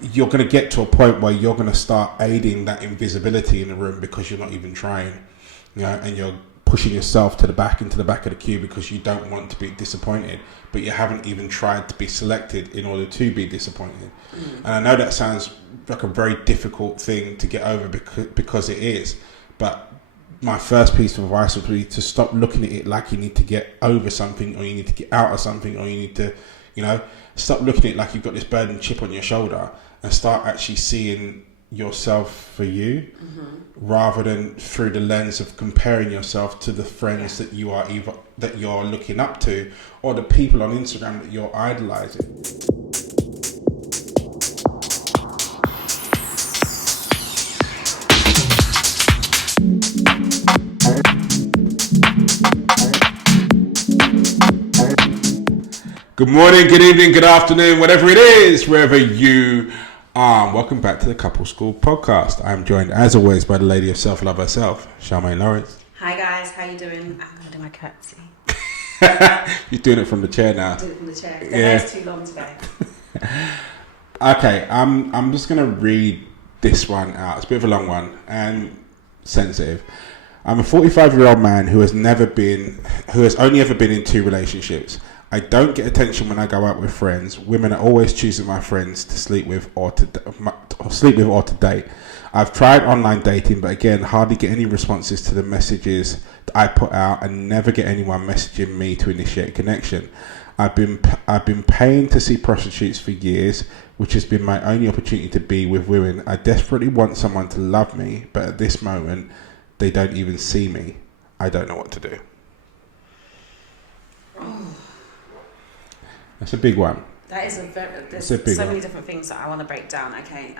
you're going to get to a point where you're going to start aiding that invisibility in the room because you're not even trying, and you're pushing yourself into the back of the queue because you don't want to be disappointed, but you haven't even tried to be selected in order to be disappointed. And I know that sounds like a very difficult thing to get over because it is, but my first piece of advice would be to stop looking at it like you need to get over something, or you need to get out of something, or you need to, stop looking at it like you've got this burden chip on your shoulder, and start actually seeing yourself for you, rather than through the lens of comparing yourself to the friends that you're looking up to, or the people on Instagram that you're idolizing. Good morning, good evening, good afternoon, whatever it is, wherever you are. Welcome back to the Couple School Podcast. I'm joined, as always, by the lady of self-love herself, Charmaine Lawrence. Hi guys, how you doing? I'm going to do my curtsy. You're doing it from the chair now. I'm doing it from the chair. The hair's too long today. Okay, I'm just going to read this one out. It's a bit of a long one and sensitive. I'm a 45-year-old man who has only ever been in 2 relationships. I don't get attention when I go out with friends. Women are always choosing my friends to sleep with or to date. I've tried online dating, but again, hardly get any responses to the messages that I put out, and never get anyone messaging me to initiate a connection. I've been paying to see prostitutes for years, which has been my only opportunity to be with women. I desperately want someone to love me, but at this moment, they don't even see me. I don't know what to do. That's a big one. That is there's so many different things that I want to break down. Okay.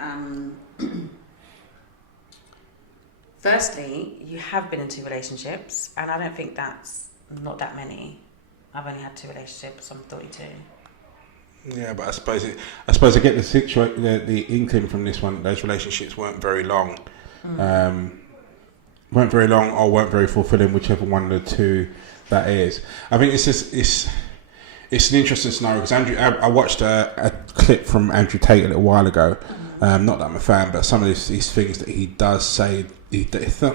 Firstly, you have been in 2 relationships, and I don't think that's not that many. I've only had 2 relationships. I'm 32. Yeah, but I suppose I get the inkling from this one. Those relationships weren't very long, or weren't very fulfilling, whichever one of the 2 that is. I think it's an interesting scenario because I watched a clip from Andrew Tate a little while ago. Not that I'm a fan, but some of these things that he does say,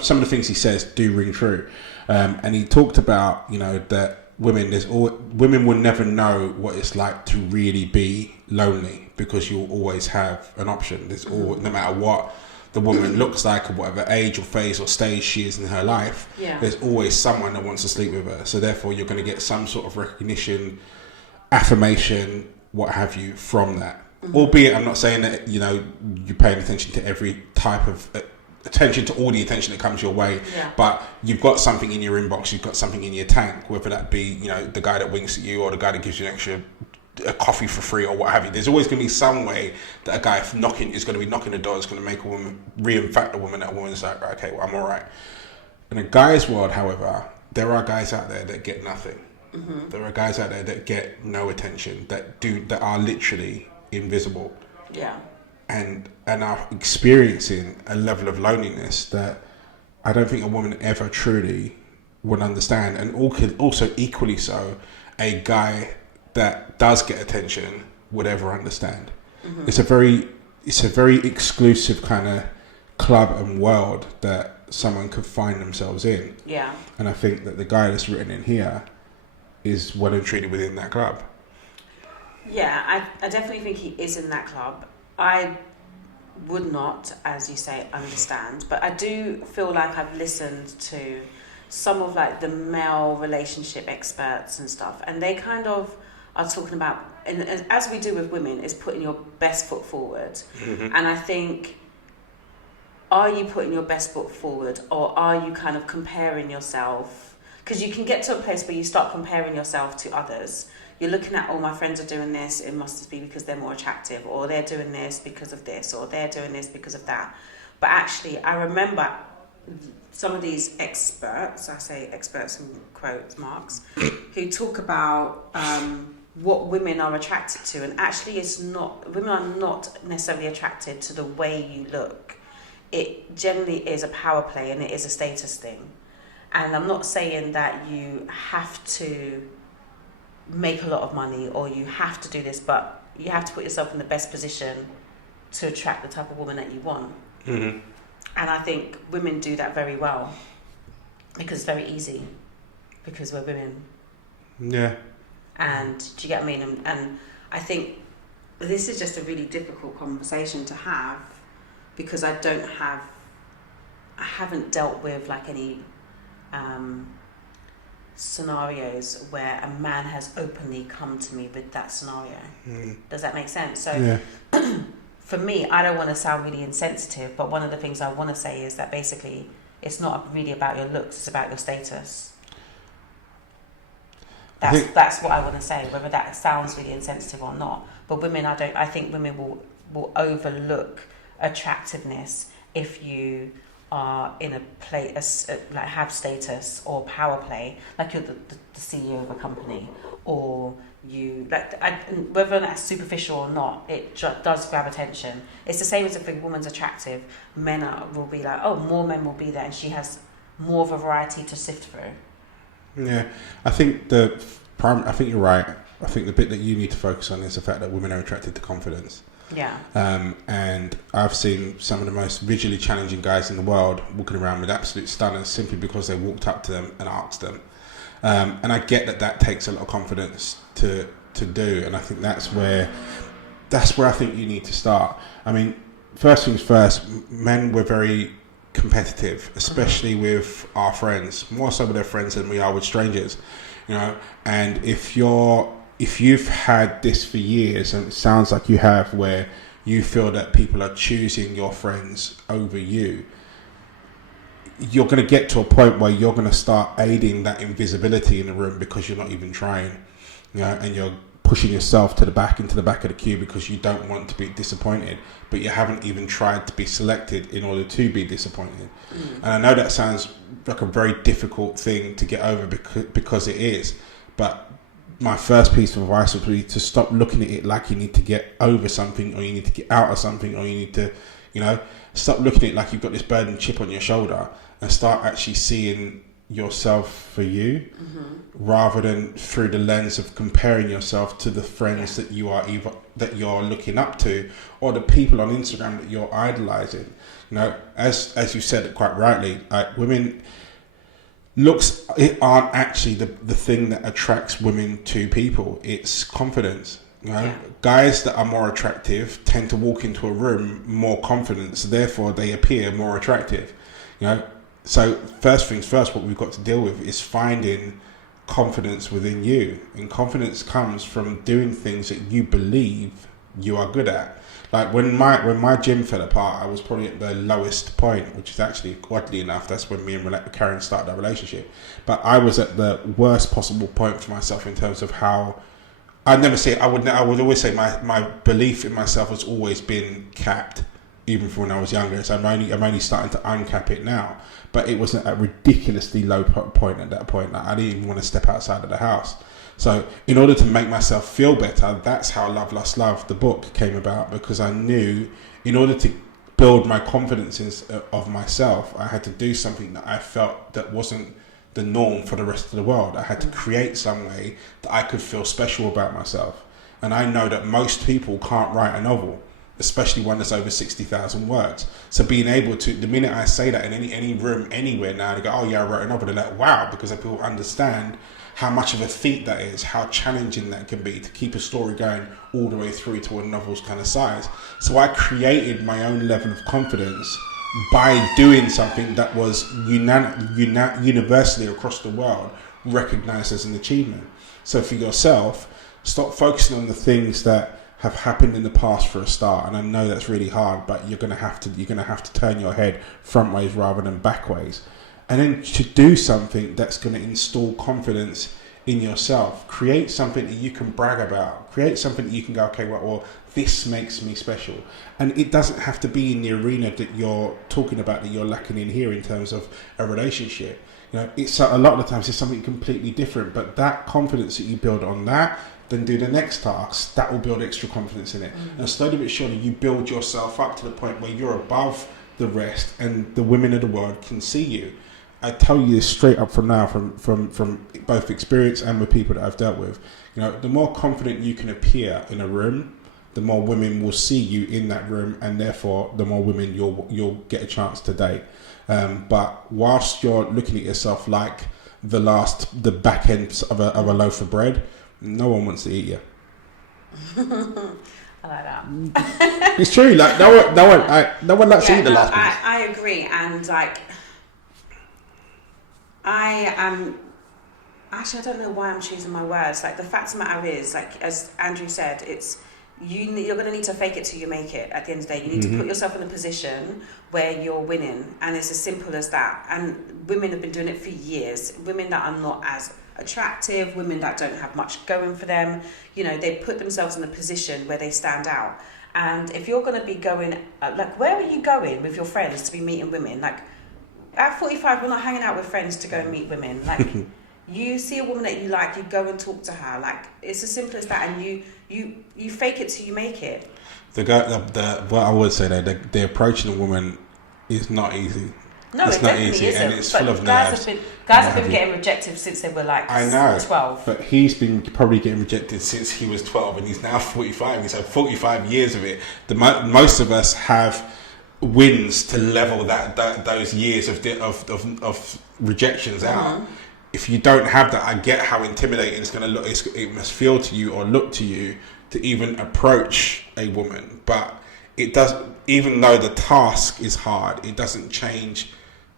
some of the things he says do ring true. And he talked about, that women will never know what it's like to really be lonely, because you'll always have an option. No matter what the woman looks like, or whatever age or phase or stage she is in her life, there's always someone that wants to sleep with her. So therefore, you're going to get some sort of recognition, affirmation, what have you, from that. Albeit, I'm not saying that you're paying attention to every type of attention, to all the attention that comes your way, but you've got something in your inbox, you've got something in your tank, whether that be the guy that winks at you, or the guy that gives you a coffee for free, or what have you. There's always going to be some way that a guy is going to be knocking the door, is going to make a woman reinfect a woman. That woman's like, right, okay, well, I'm all right. In a guy's world, however, there are guys out there that get nothing. There are guys out there that get no attention, that are literally invisible, and are experiencing a level of loneliness that I don't think a woman ever truly would understand. And also equally so, a guy that does get attention would ever understand. It's a very exclusive kind of club and world that someone could find themselves in. And I think that the guy that's written in here is well and truly within that club. I definitely think he is in that club. I would not, as you say, understand, but I do feel like I've listened to some of like the male relationship experts and stuff, and they kind of are talking about, and as we do with women, is putting your best foot forward. And I think, are you putting your best foot forward, or are you kind of comparing yourself? Because you can get to a place where you start comparing yourself to others. You're looking at, my friends are doing this, it must be because they're more attractive, or they're doing this because of this, or they're doing this because of that. But actually, I remember some of these experts, I say experts in quote marks, who talk about what women are attracted to. And actually, women are not necessarily attracted to the way you look. It generally is a power play, and it is a status thing. And I'm not saying that you have to make a lot of money, or you have to do this, but you have to put yourself in the best position to attract the type of woman that you want. Mm-hmm. And I think women do that very well because it's very easy because we're women. Yeah. And do you get what I mean? And I think this is just a really difficult conversation to have because I haven't dealt with like any scenarios where a man has openly come to me with that scenario. Does that make sense? So for me, I don't want to sound really insensitive, but one of the things I want to say is that basically it's not really about your looks, it's about your status. That's what I want to say, whether that sounds really insensitive or not. But women, I think women will overlook attractiveness if you are in a place like have status or power play, like you're the CEO of a company, or you whether that's superficial or not, it does grab attention. It's the same as if a woman's attractive, will be like, oh, more men will be there, and she has more of a variety to sift through. Yeah, I think you're right. I think the bit that you need to focus on is the fact that women are attracted to confidence. Yeah. And I've seen some of the most visually challenging guys in the world walking around with absolute stunners simply because they walked up to them and asked them. And I get that takes a lot of confidence to do, and I think that's where I think you need to start. I mean, first things first, men were very competitive, especially with our friends, more so with their friends than we are with strangers, you know. And if you've had this for years, and it sounds like you have, where you feel that people are choosing your friends over you, you're going to get to a point where you're going to start aiding that invisibility in the room because you're not even trying, you know, and you're pushing yourself into the back of the queue because you don't want to be disappointed, but you haven't even tried to be selected in order to be disappointed. And I know that sounds like a very difficult thing to get over because it is, but my first piece of advice would be to stop looking at it like you need to get over something, or you need to get out of something, or you need to, you know, stop looking at it like you've got this burden chip on your shoulder, and start actually seeing yourself for you, rather than through the lens of comparing yourself to the friends that you're looking up to, or the people on Instagram that you're idolizing. You know, as you said it quite rightly, like, women, looks aren't actually the thing that attracts women to people. It's confidence. You know, guys that are more attractive tend to walk into a room more confident, so therefore they appear more attractive. You know, so first things first, what we've got to deal with is finding confidence within you, and confidence comes from doing things that you believe you are good at. Like when my gym fell apart, I was probably at the lowest point, which is actually, oddly enough, that's when me and Karen started our relationship. But I was at the worst possible point for myself in terms of how, I would always say my belief in myself has always been capped, even from when I was younger. So I'm only starting to uncap it now. But it was at a ridiculously low point at that point. Like, I didn't even want to step outside of the house. So in order to make myself feel better, that's how Love Lost Love, the book, came about, because I knew in order to build my confidence of myself, I had to do something that I felt that wasn't the norm for the rest of the world. I had to create some way that I could feel special about myself. And I know that most people can't write a novel, especially one that's over 60,000 words. So being able to, the minute I say that in any room, anywhere now, they go, oh yeah, I wrote a novel. They're like, wow, because people understand how much of a feat that is, how challenging that can be to keep a story going all the way through to a novel's kind of size. So I created my own level of confidence by doing something that was universally across the world recognized as an achievement. So for yourself, stop focusing on the things that have happened in the past for a start. And I know that's really hard, but you're gonna have to turn your head front ways rather than back ways. And then to do something that's going to install confidence in yourself. Create something that you can brag about. Create something that you can go, okay, well, this makes me special. And it doesn't have to be in the arena that you're talking about, that you're lacking in here in terms of a relationship. You know, it's a lot of the times it's something completely different. But that confidence that you build on that, then do the next task. That will build extra confidence in it. And slowly but surely, you build yourself up to the point where you're above the rest, and the women of the world can see you. I tell you this straight up from now, from both experience and with people that I've dealt with. You know, the more confident you can appear in a room, the more women will see you in that room, and therefore the more women you'll get a chance to date. But whilst you're looking at yourself like the back end of a loaf of bread, no one wants to eat you. I like that. It's true. Like no one likes to eat the last piece. I agree, and like I am. Actually, I don't know why I'm choosing my words. Like, the fact of the matter is, like, as Andrew said, it's you're going to need to fake it till you make it. At the end of the day, you need to put yourself in a position where you're winning, and it's as simple as that. And women have been doing it for years. Women that are not as attractive, women that don't have much going for them, you know, they put themselves in a position where they stand out. And if you're going to be going, like, where are you going with your friends to be meeting women? Like, at 45, we're not hanging out with friends to go and meet women. Like. You see a woman that you like, you go and talk to her. Like, it's as simple as that, and you fake it till you make it. What I would say that the approaching a woman is not easy. No, it's not easy, isn't. and it's full of nerves. Guys have been getting rejected since they were like 12. But he's been probably getting rejected since he was 12, and he's now 45. He's had 45 years of it. Most of us have wins to level those years of rejections out. If you don't have that, I get how intimidating it's going to look. It must feel to you or look to you to even approach a woman. But it does, even though the task is hard, it doesn't change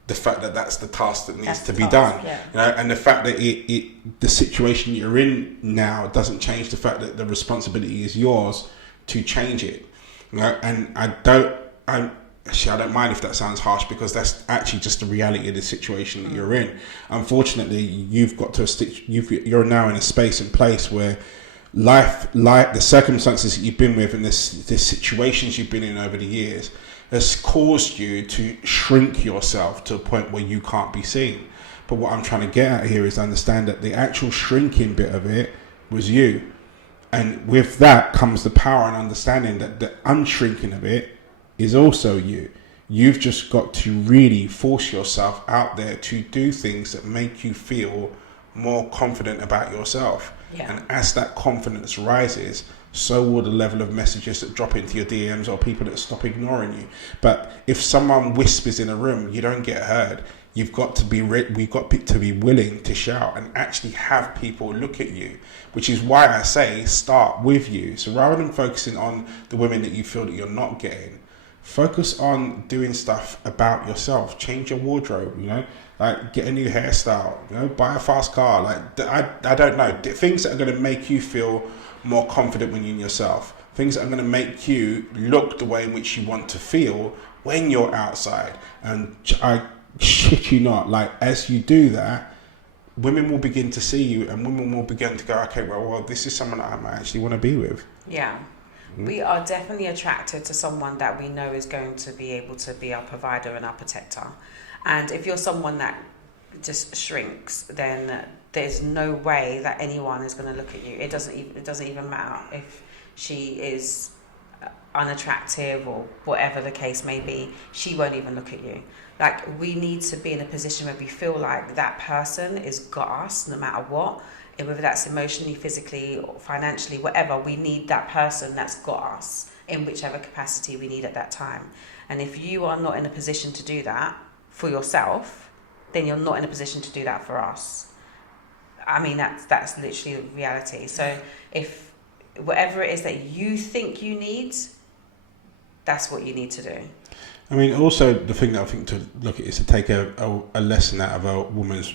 the fact that that's the task that needs to be done. Yeah. You know, and the fact that the situation you're in now doesn't change the fact that the responsibility is yours to change it. You know, and I don't mind if that sounds harsh, because that's actually just the reality of the situation that you're in. Unfortunately, you've got to you're now in a space and place where life, like the circumstances that you've been with and the situations you've been in over the years, has caused you to shrink yourself to a point where you can't be seen. But what I'm trying to get at here is understand that the actual shrinking bit of it was you. And with that comes the power and understanding that the unshrinking of it is also you. You've just got to really force yourself out there to do things that make you feel more confident about yourself. Yeah. And as that confidence rises, so will the level of messages that drop into your DMs or people that stop ignoring you. But if someone whispers in a room, you don't get heard. We've got to be willing to shout and actually have people look at you, which is why I say start with you. So rather than focusing on the women that you feel that you're not getting, focus on doing stuff about yourself. Change your wardrobe, you know, like get a new hairstyle, you know, buy a fast car. Like, I don't know, things that are going to make you feel more confident when you're in yourself. Things that are going to make you look the way in which you want to feel when you're outside. And I shit you not, like, as you do that, women will begin to see you, and women will begin to go, okay, well, this is someone that I might actually want to be with. Yeah. We are definitely attracted to someone that we know is going to be able to be our provider and our protector. And if you're someone that just shrinks, then there's no way that anyone is going to look at you. It doesn't even matter if she is unattractive or whatever the case may be. She won't even look at you. Like, we need to be in a position where we feel like that person has got us no matter what. And whether that's emotionally, physically, or financially, whatever, we need that person that's got us in whichever capacity we need at that time. And if you are not in a position to do that for yourself, then you're not in a position to do that for us. I mean, that's literally the reality. So if whatever it is that you think you need, that's what you need to do. I mean, also the thing that I think to look at is to take a lesson out of a woman's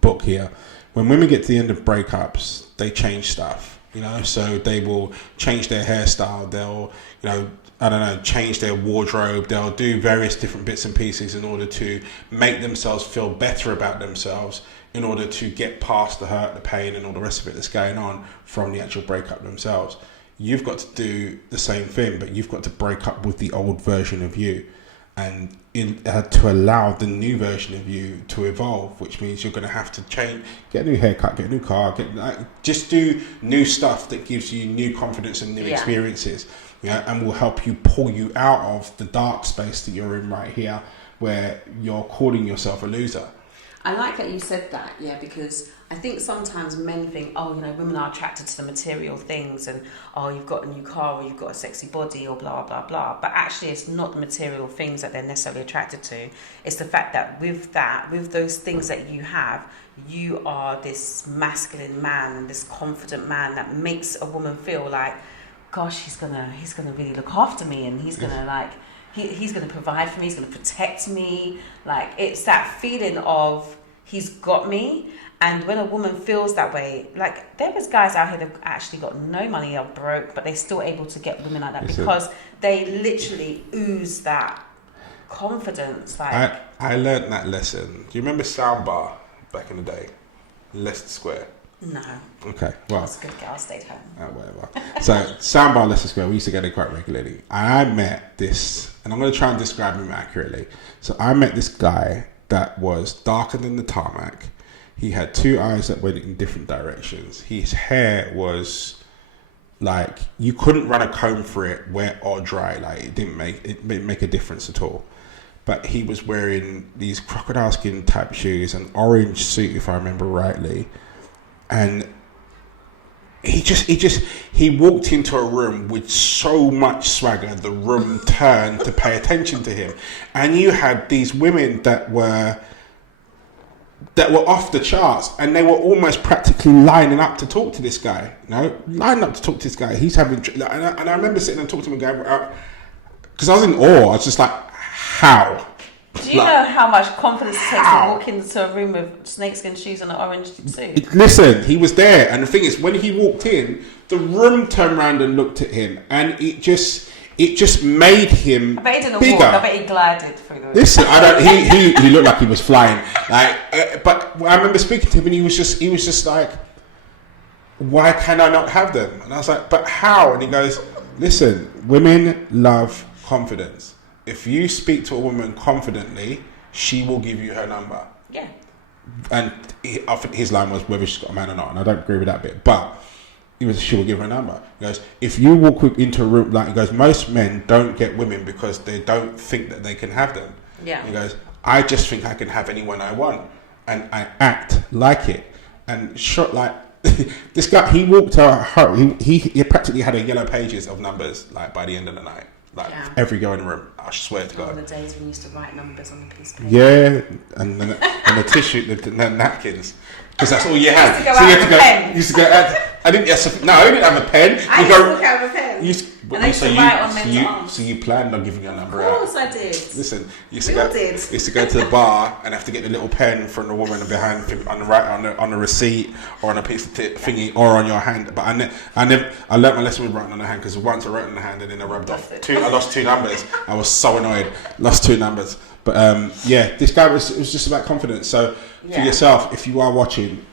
book here. When women get to the end of breakups, they change stuff, you know, so they will change their hairstyle, they'll, you know, I don't know, change their wardrobe, they'll do various different bits and pieces in order to make themselves feel better about themselves, in order to get past the hurt, the pain and all the rest of it that's going on from the actual breakup themselves. You've got to do the same thing, but you've got to break up with the old version of you, and to allow the new version of you to evolve, which means you're going to have to change, get a new haircut, get a new car, just do new stuff that gives you new confidence and new experiences, you know, and will help you pull you out of the dark space that you're in right here, where you're calling yourself a loser. I like that you said that, because I think sometimes men think, oh, you know, women are attracted to the material things and, oh, you've got a new car or you've got a sexy body or blah, blah, blah. But actually, it's not the material things that they're necessarily attracted to. It's the fact that with those things that you have, you are this masculine man and this confident man that makes a woman feel like, gosh, he's gonna really look after me, and he's gonna like, he's gonna provide for me, he's gonna protect me. Like, it's that feeling of he's got me. And when a woman feels that way, like, there is guys out here that have actually got no money, are broke, but they're still able to get women like that because they literally ooze that confidence. Like, I learned that lesson. Do you remember Soundbar back in the day? Leicester Square. No. Okay, well. That's a good girl, stayed home. Whatever. So, Soundbar Leicester Square, we used to get it quite regularly. And I met this, and I'm going to try and describe him accurately. So, I met this guy that was darker than the tarmac. He had two eyes that went in different directions. His hair was like, you couldn't run a comb through it, wet or dry. Like, it didn't make a difference at all. But he was wearing these crocodile skin type shoes, an orange suit, if I remember rightly. And he walked into a room with so much swagger, the room turned to pay attention to him. And you had these women that were off the charts, and they were almost practically lining up to talk to this guy. Lining up to talk to this guy. He's having, and I remember sitting and talking to him and going, because I was in awe. I was just like, how? Do you know how much confidence it takes to walk into a room with snakeskin shoes and an orange suit? Listen, he was there, and the thing is, when he walked in, the room turned around and looked at him, and it just made him I bet he didn't bigger. walk. I bet he glided through the room. Listen, he looked like he was flying. Like, but I remember speaking to him, and he was just like, why can I not have them? And I was like, but how? And he goes, listen, women love confidence. If you speak to a woman confidently, she will give you her number. Yeah. And I think his line was whether she's got a man or not, and I don't agree with that bit, but she will give her a number. He goes, if you walk into a room, like, he goes, most men don't get women because they don't think that they can have them. Yeah. He goes, I just think I can have anyone I want, and I act like it. And this guy, he walked out, he practically had a yellow pages of numbers, like, by the end of the night. Like, every girl in the room, I swear to God. All the days when you used to write numbers on the piece of paper. Yeah, and the tissue, the napkins. Because that's all you had. You used to go out. I didn't have a pen. I used to have a pen. And I used to write on men's arms. So you planned on giving your number out? Of course I did. Listen, you used to go to the bar and have to get the little pen from the woman behind on the receipt or on a piece of thingy or on your hand. But I learnt my lesson with writing on the hand, because once I wrote on the hand and then I rubbed off. I lost 2 numbers. I was so annoyed. Lost 2 numbers. But this guy it was just about confidence. So for yourself, if you are watching,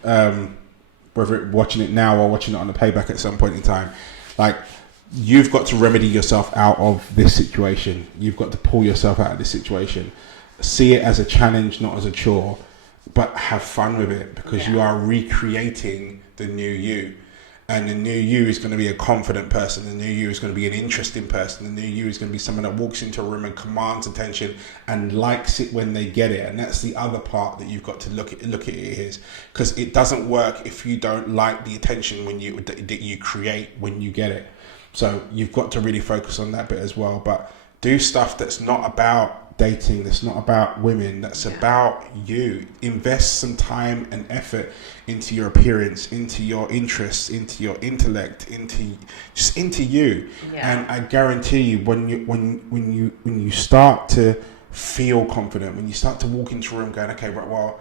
whether watching it now or watching it on the playback at some point in time, like, you've got to remedy yourself out of this situation. You've got to pull yourself out of this situation. See it as a challenge, not as a chore, but have fun with it, because you are recreating the new you. And the new you is going to be a confident person. The new you is going to be an interesting person. The new you is going to be someone that walks into a room and commands attention and likes it when they get it. And that's the other part that you've got to look at it is, because it doesn't work if you don't like the attention that you create when you get it. So you've got to really focus on that bit as well. But do stuff that's not about dating, that's not about women, that's about you. Invest some time and effort into your appearance, into your interests, into your intellect, into you. And I guarantee you, when you start to feel confident, when you start to walk into a room going, okay, right, well,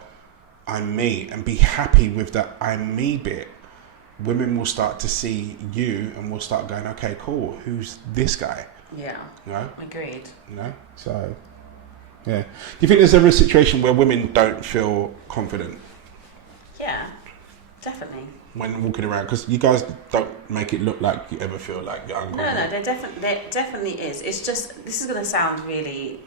I'm me, and be happy with that I'm me bit, women will start to see you and will start going, okay, cool, who's this guy? Yeah. You know? Agreed. You know? So, yeah. Do you think there's ever a situation where women don't feel confident? Yeah, definitely. When walking around, because you guys don't make it look like you ever feel like you're uncomfortable. No, there definitely is. It's just, this is going to sound really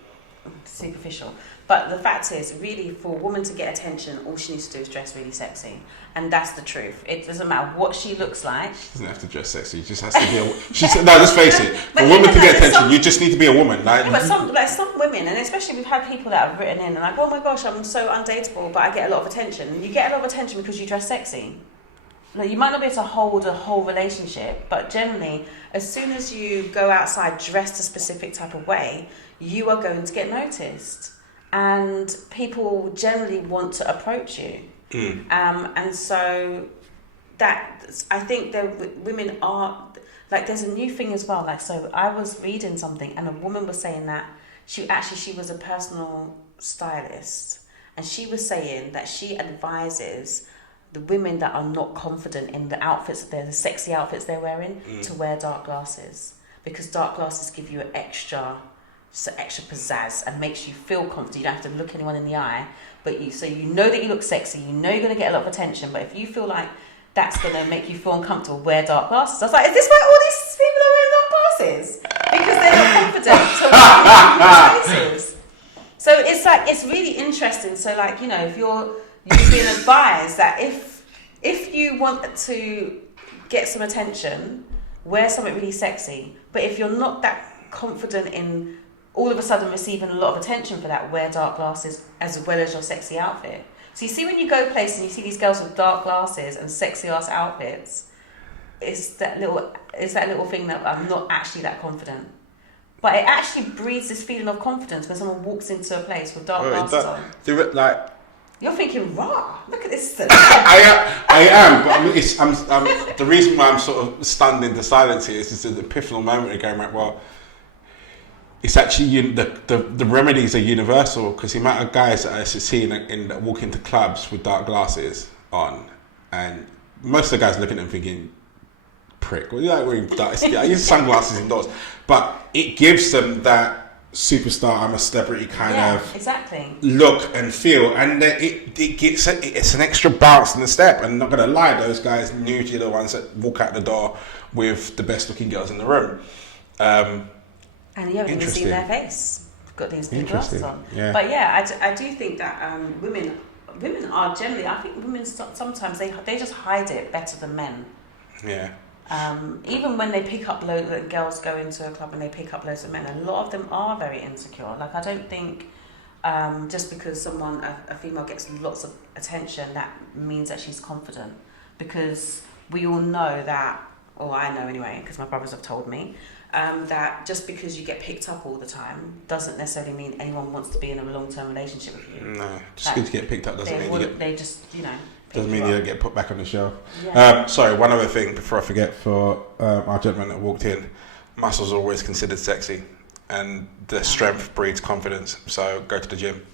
superficial. But the fact is, really, for a woman to get attention, all she needs to do is dress really sexy. And that's the truth. It doesn't matter what she looks like. She doesn't have to dress sexy. She just has to be no, let's face it. For a woman to get attention, you just need to be a woman. But some women, and especially we've had people that have written in and like, oh my gosh, I'm so undateable, but I get a lot of attention. And you get a lot of attention because you dress sexy. Like, you might not be able to hold a whole relationship, but generally, as soon as you go outside dressed a specific type of way, you are going to get noticed. And people generally want to approach you. And so that, I think that women are, like, there's a new thing as well. Like, so I was reading something and a woman was saying that she was a personal stylist. And she was saying that she advises the women that are not confident in the outfits, the sexy outfits they're wearing, to wear dark glasses. Because dark glasses give you an extra pizzazz and makes you feel confident. You don't have to look anyone in the eye, but you know that you look sexy, you know you're going to get a lot of attention, but if you feel like that's going to make you feel uncomfortable, wear dark glasses. I was like, is this why all these people are wearing dark glasses? Because they're not confident to wear places. So it's like, it's really interesting. So like, you know, if you're being advised that if you want to get some attention, wear something really sexy, but if you're not that confident in all of a sudden receiving a lot of attention for that, wear dark glasses as well as your sexy outfit. So you see when you go places and you see these girls with dark glasses and sexy ass outfits, it's that little thing that I'm not actually that confident. But it actually breeds this feeling of confidence when someone walks into a place with dark glasses on. You're thinking, rah, look at this. I am, but the reason why I'm sort of stunned into silence here is the epiphanal moment of going, right, well, it's actually the remedies are universal, because the amount of guys that I see that walk into clubs with dark glasses on, and most of the guys looking at them thinking, prick, well, you like wearing dark, I use sunglasses indoors, but it gives them that superstar, I'm a celebrity kind of exactly look and feel, and it's an extra bounce in the step. And I'm not gonna lie, those guys usually the ones that walk out the door with the best looking girls in the room. And you haven't even seen their face. Got these big glasses on. Yeah. But yeah, I do think that women are generally, I think women sometimes they just hide it better than men. Yeah. Even when they pick up loads of girls go into a club and they pick up loads of men, a lot of them are very insecure. Like, I don't think just because a female gets lots of attention, that means that she's confident. Because we all know that, or I know anyway, because my brothers have told me, that just because you get picked up all the time doesn't necessarily mean anyone wants to be in a long-term relationship with you. No, just because you get picked up doesn't mean you get... They just, you know... Doesn't mean you don't get put back on the shelf. Yeah. Sorry, one other thing before I forget, for our gentleman that walked in, muscles are always considered sexy, and the strength breeds confidence. So go to the gym.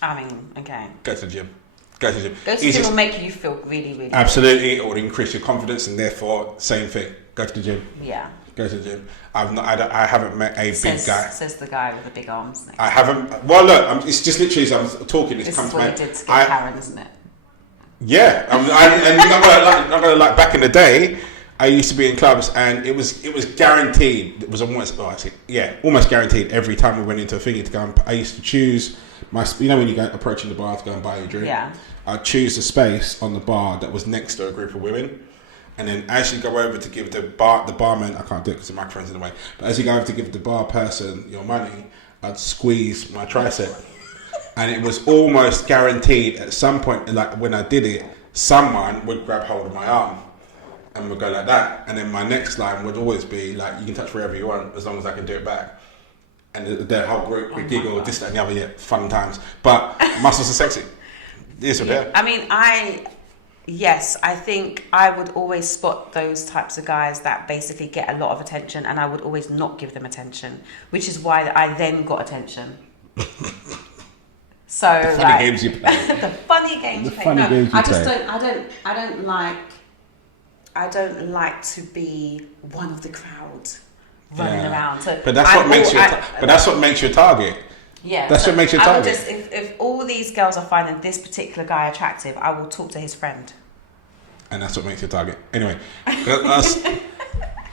I mean, okay. Go to the gym. Go to the gym. Go to the gym will make you feel really, really absolutely good. It will increase your confidence, and therefore, same thing. Go to the gym. Yeah. Go to the gym. I haven't met a big guy. Says the guy with the big arms. I haven't. Well, look, it's just literally as I'm talking. This is what he did to get Karen, isn't it? Yeah, and I'm gonna like back in the day, I used to be in clubs, and it was guaranteed. It was almost almost guaranteed every time we went into a thingy to go. I used to choose my, you know, when you go approaching the bar to go and buy your drink. Yeah. I'd choose the space on the bar that was next to a group of women, and then as you go over to give the barman, I can't do it because the microphone's in the way. But as you go over to give the bar person your money, I'd squeeze my tricep. And it was almost guaranteed at some point, like when I did it, someone would grab hold of my arm and would go like that. And then my next line would always be like, you can touch wherever you want as long as I can do it back. And the whole group would giggle, this, that, and the other, fun times. But muscles are sexy. Yes, yeah. I mean, I think I would always spot those types of guys that basically get a lot of attention, and I would always not give them attention, which is why I then got attention. So the funny games you play. The funny games you play. Funny games you play. I don't like to be one of the crowd running around. So but that's what makes you a target. Yeah, that's what makes you a target. If all these girls are finding this particular guy attractive, I will talk to his friend. And that's what makes you a target. Anyway,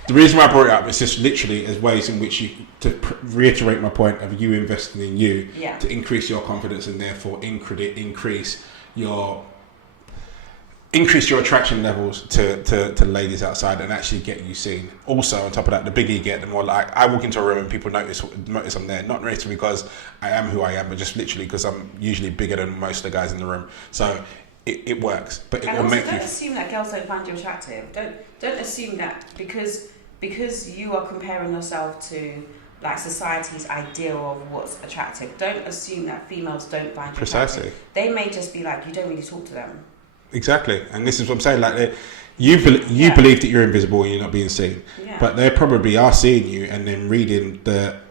The reason why I brought it up is just literally as ways in which reiterate my point of you investing in you to increase your confidence and therefore increase your attraction levels to ladies outside and actually get you seen. Also, on top of that, the bigger you get, the more like I walk into a room and people notice I'm there. Not necessarily because I am who I am, but just literally because I'm usually bigger than most of the guys in the room. So it works, but it will make you. Don't assume that girls don't find you attractive. Don't assume that because you are comparing yourself to like society's ideal of what's attractive. Don't assume that females don't find you attractive. They may just be like, you don't really talk to them. Exactly, and this is what I'm saying. Like, you believe that you're invisible and you're not being seen, but they probably are seeing you and then reading the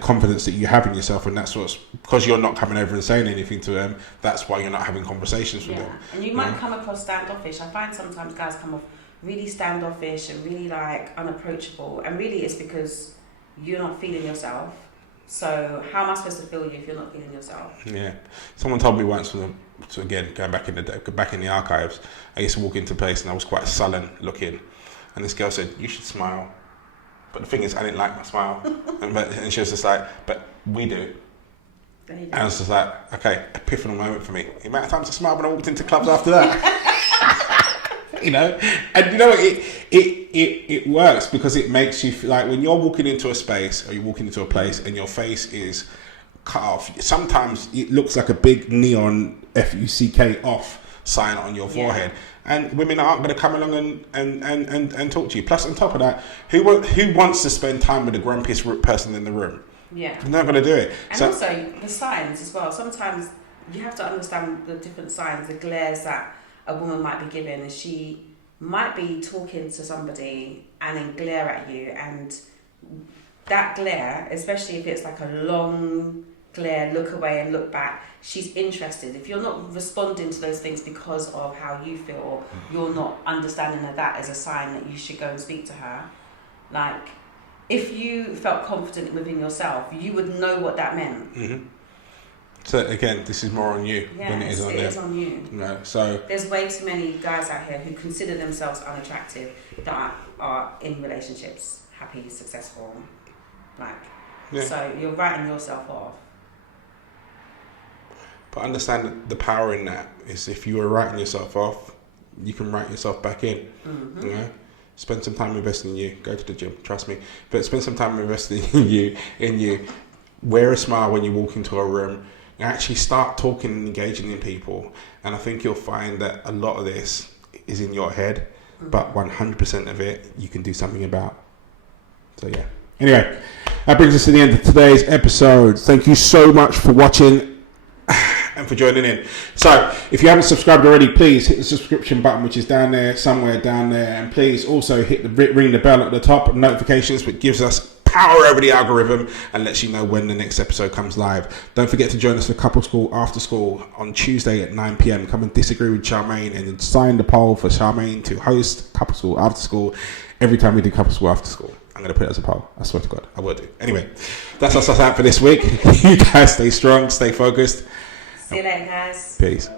confidence that you have in yourself, and that's what's because you're not coming over and saying anything to them. That's why you're not having conversations with them. And you might come across standoffish. I find sometimes guys come off really standoffish and really like unapproachable, and really it's because you're not feeling yourself. So how am I supposed to feel you if you're not feeling yourself? Yeah, someone told me once. So again, going back in the archives, I used to walk into a place and I was quite sullen looking, and this girl said, "You should smile." But the thing is, I didn't like my smile, and she was just like, "But we do." And I was just like, "Okay, epiphany moment for me." The amount of times I smiled when I walked into clubs after that, you know, and you know it works because it makes you feel like when you're walking into a space or you're walking into a place and your face is cut off. Sometimes it looks like a big neon FUCK off sign on your forehead, and women aren't going to come along and talk to you. Plus, on top of that, who wants to spend time with the grumpiest person in the room? Yeah, they're not going to do it. And also the signs as well. Sometimes you have to understand the different signs, the glares that a woman might be given, and she might be talking to somebody and then glare at you, and that glare, especially if it's like a long glare, look away and look back, she's interested. If you're not responding to those things because of how you feel, or you're not understanding that as a sign that you should go and speak to her, like if you felt confident within yourself, you would know what that meant. Mm-hmm. So again, this is more on you than it is on them. It is on you. No, so there's way too many guys out here who consider themselves unattractive that are in relationships, happy, successful. So you're writing yourself off. But understand the power in that is if you are writing yourself off, you can write yourself back in. Mm-hmm. You know, spend some time investing in you. Go to the gym, trust me. But spend some time investing in you. Wear a smile when you walk into a room. Actually start talking and engaging in people. And I think you'll find that a lot of this is in your head, but 100% of it you can do something about. So yeah. Anyway, that brings us to the end of today's episode. Thank you so much for watching and for joining in. So if you haven't subscribed already, please hit the subscription button, which is down there, somewhere down there, and please also ring the bell at the top, notifications, which gives us power over the algorithm and lets you know when the next episode comes live. Don't forget to join us for Couple School After School on Tuesday at 9 p.m. Come and disagree with Charmaine and sign the poll for Charmaine to host Couple School After School every time we do Couple School After School. I'm going to put it as a poll. I swear to God, I will do. Anyway, that's us out for this week. You guys stay strong, stay focused. See you later, guys. Peace.